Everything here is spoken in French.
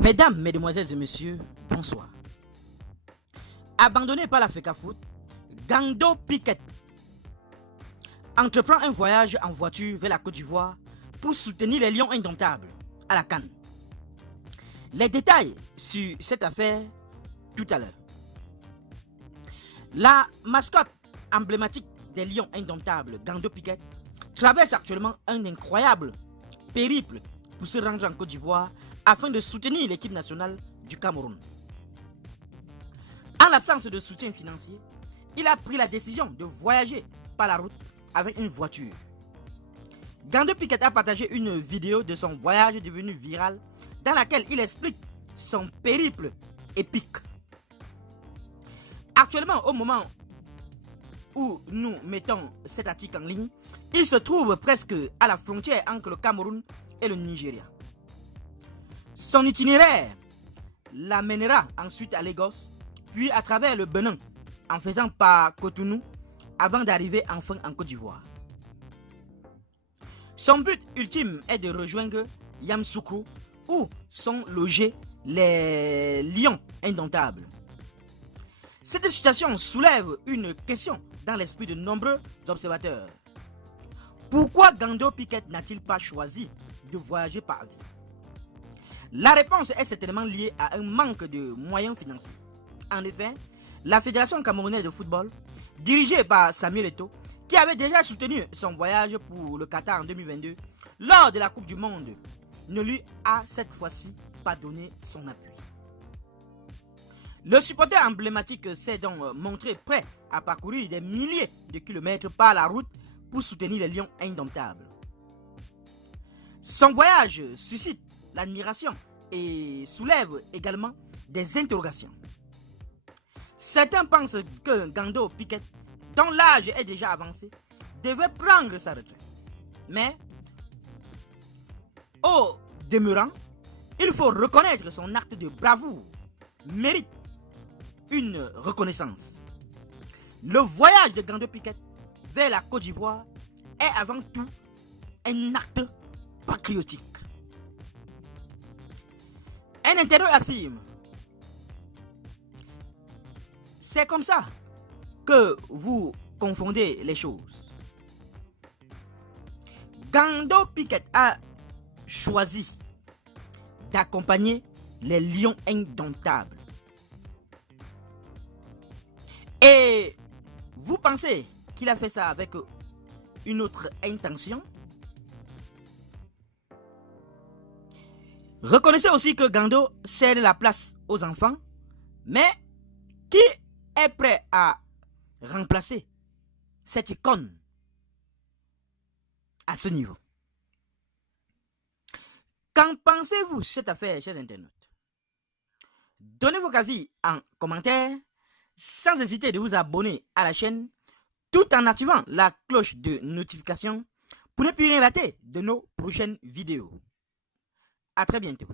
Mesdames, mesdemoiselles et messieurs, bonsoir. Abandonné par la FECAFOOT, Gando Piquet entreprend un voyage en voiture vers la Côte d'Ivoire pour soutenir les Lions indomptables à la CAN. Les détails sur cette affaire tout à l'heure. La mascotte emblématique des Lions indomptables, Gando Piquet, traverse actuellement un incroyable périple pour se rendre en Côte d'Ivoire afin de soutenir l'équipe nationale du Cameroun. En l'absence de soutien financier, il a pris la décision de voyager par la route avec une voiture. Gando Piquet a partagé une vidéo de son voyage devenu viral dans laquelle il explique son périple épique. Actuellement, au moment où nous mettons cet article en ligne, il se trouve presque à la frontière entre le Cameroun et le Nigeria. Son itinéraire l'amènera ensuite à Lagos, puis à travers le Bénin, en faisant par Cotonou, avant d'arriver enfin en Côte d'Ivoire. Son but ultime est de rejoindre Yamoussoukro, où sont logés les lions indomptables. Cette situation soulève une question dans l'esprit de nombreux observateurs. Pourquoi Gando Piquet n'a-t-il pas choisi de voyager par avion? La réponse est certainement liée à un manque de moyens financiers. En effet, la Fédération camerounaise de football, dirigée par Samuel Eto'o, qui avait déjà soutenu son voyage pour le Qatar en 2022, lors de la Coupe du Monde, ne lui a cette fois-ci pas donné son appui. Le supporter emblématique s'est donc montré prêt à parcourir des milliers de kilomètres par la route pour soutenir les Lions indomptables. Son voyage suscite l'admiration et soulève également des interrogations. Certains pensent que Gando Piquet, dont l'âge est déjà avancé, devait prendre sa retraite. Mais, au demeurant, il faut reconnaître son acte de bravoure mérite une reconnaissance. Le voyage de Gando Piquet vers la Côte d'Ivoire est avant tout un acte patriotique. Un internaute affirme: c'est comme ça que vous confondez les choses. Gando Piquet a choisi d'accompagner les Lions indomptables. Et vous pensez qu'il a fait ça avec une autre intention? Reconnaissez aussi que Gando cède la place aux enfants, mais qui est prêt à remplacer cette icône à ce niveau? Qu'en pensez-vous de cette affaire, chers internautes? Donnez vos avis en commentaire, sans hésiter de vous abonner à la chaîne, tout en activant la cloche de notification pour ne plus rien rater de nos prochaines vidéos. À très bientôt.